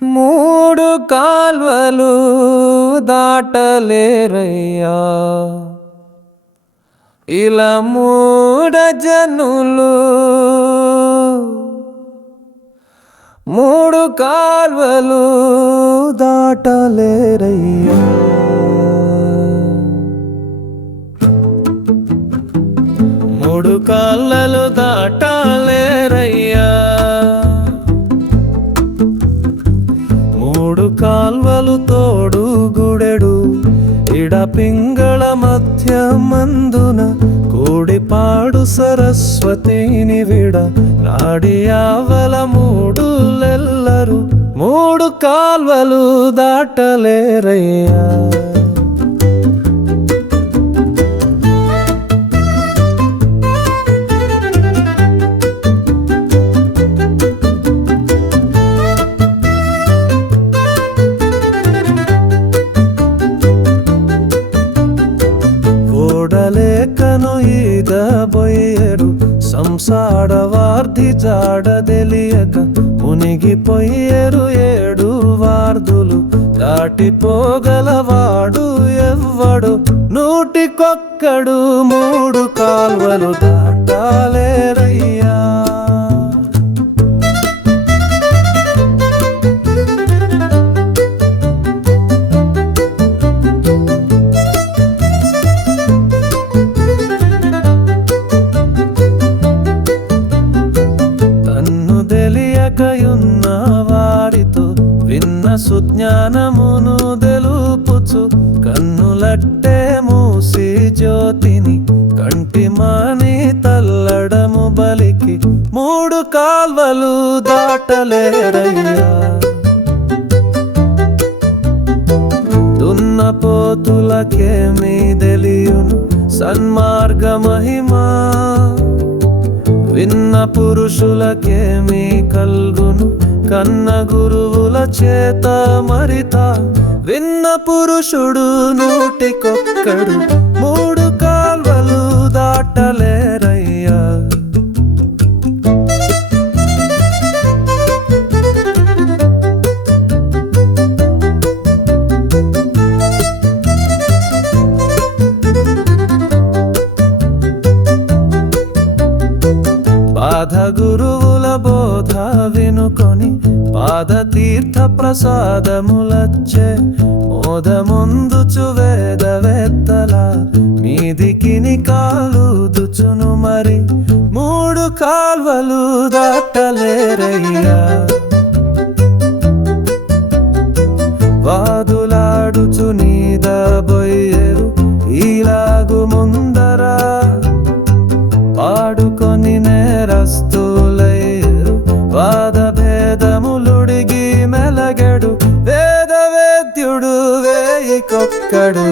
మూడు కాల్వలు దాటలేరయ్యా ఇలా మూడ జనులు. మూడు కాల్వలు దాటలేరయ్యా మూడు కాళ్ళలు దాటలేరయ్యా మూడు కాల్వలు తోడు గుడెడు ఇడ పింగళ మధ్య మందున కూడిపాడు సరస్వతిని విడ నాడియావల మూడులెల్లరు మూడు కాల్వలు దాటలేరయ్యా ఓడలేకను ఈదబోయేరు సంసారవార్ధి జాడదెలియక మునిగిపోయేరు ఏడు వార్ధులు దాటిపోగలవాడు ఎవ్వడు నూటికొక్కడు మూడు కాల్వలు దాటాలేరయ్యా తెలియకయున్న వాడితో విన్న సుజ్ఞానమును తెలుపుచు కన్నులట్టే మూసి జ్యోతిని కంటి మాని తల్లడము బలికి మూడు కాల్వలు దాటలేరయ్యా దున్నపోతులకేమీ తెలియును సన్మార్గ మహిమా విన్న పురుషులకేమీ కల్గును కన్న గురువుల చేత మరిత విన్న పురుషుడు నూటికొక్కడు మూడు కాల్వలు దాటలేరయ్యా బాధ గురువుల బోధ వినుకొని పాదతీర్థ ప్రసాదములచ్చే మోదముందుచు వేదవేత్తల మీదికిని కాలుదుచును మరి మూడు కాల్వలు దాటలేరయ్యా వాదులాడుచు నీదబోయేరు ఇలాగు ముందరా పాడుకొని నేరస్తులయ్యరు వాద భేదములుడిగి మెలగడు వేద వేద్యుడు వేయికొక్కడు